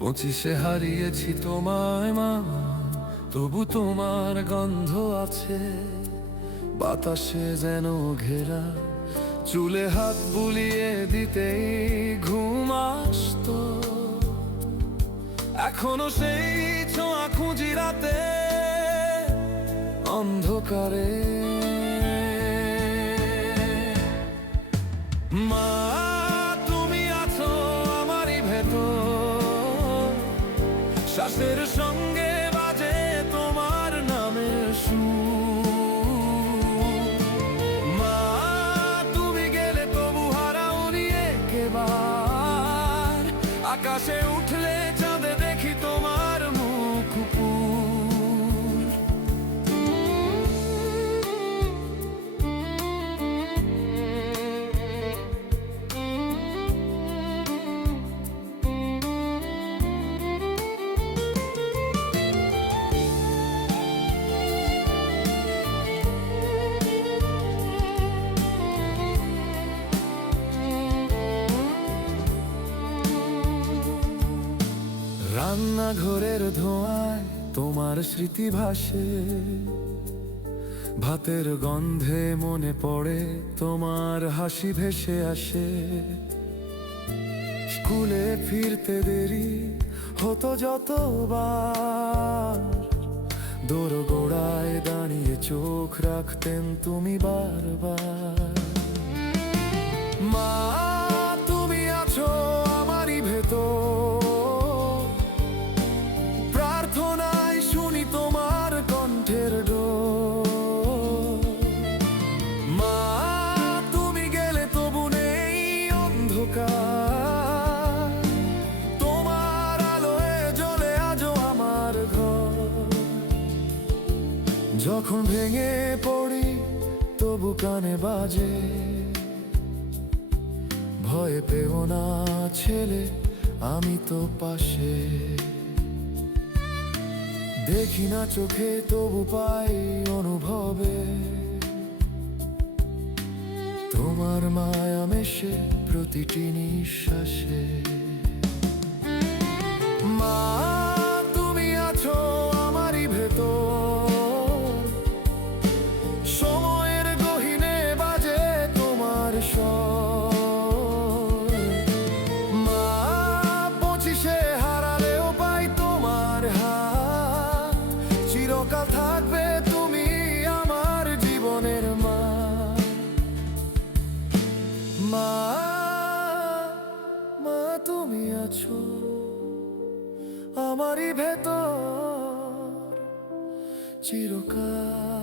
25-এ হারিয়েছি তোমায় মা, তবু তোমার গন্ধ আছে বাতাসে যেন ঘেরা। চুলে হাত বুলিয়ে দিতেই ঘুম আসতো, এখনো সেই ছোঁয়া খুঁজি রাতে অন্ধকারে। মা তুমি আছো আমারই ভেতর, শ্বাসের সঙ্গে বাজে তোমার নামের সুর। মা তুমি গেলে তবু হারাওনি একেবার, আকাশে উঠলে চাঁদে দেখি তোমার মুখ। রান্নাঘরের ধোঁয়ায় তোমার স্মৃতি ভাসে, ভাতের গন্ধে মনে পড়ে তোমার হাসি ভেসে আসে। স্কুলে ফিরতে দেরি হতো যতবার, দোরগোড়ায় দাঁড়িয়ে চোখ রাখতেন তুমি বারবার। মা তুমি আছো আমারই ভেতর, প্রার্থনায় শুনি তোমার কণ্ঠের ডোর। মা তুমি গেলে তবু নেই অন্ধকার, তোমার আলোয় জ্বলে আজও আমার ঘর। যখন ভেঙে পড়ি তবু কানে বাজে, ভয় পেও না ছেলে আমি তো পাশে। দেখি না চোখে তবু পাই অনুভবে, তোমার মায়া মেশে প্রতিটি নিঃশ্বাসে। মা তুমি আছো আমারই ভেতর, সময়ের গহীনে বাজে তোমার স্বর। মা 25-এ হারালেও পাই তোমার হাত, চিরকাল থাকবে তুমি আমার জীবনের মা। মা মা তুমি আছো আমারই ভেতর চিরকাল।